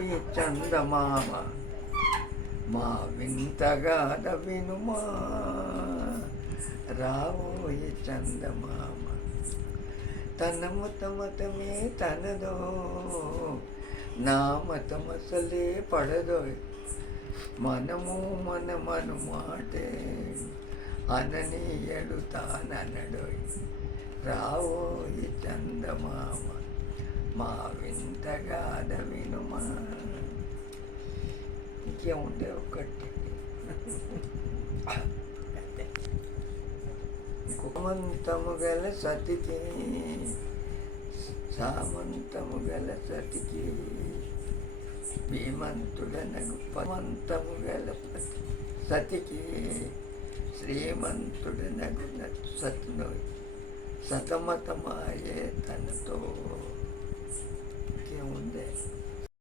ఈ చందమామ మా వింతగాథ వినుమా, రావోయి చందమామ. తన మతమే తనదో, నా మతమసలే పడదో. మనము మనమను మాటే అననీయడు తాననడోయ్. రావోయి చందమామ మా వింతగాథ వినుమా. ఇంకేముండే ఒక్కటి కుమంతము గల సతికి, సామంతము గల సతికి, భీమంతుడనగు పమంతము గల సతికి, శ్రీమంతుడనగు సతునోయ్. సతమతమాయే తనతో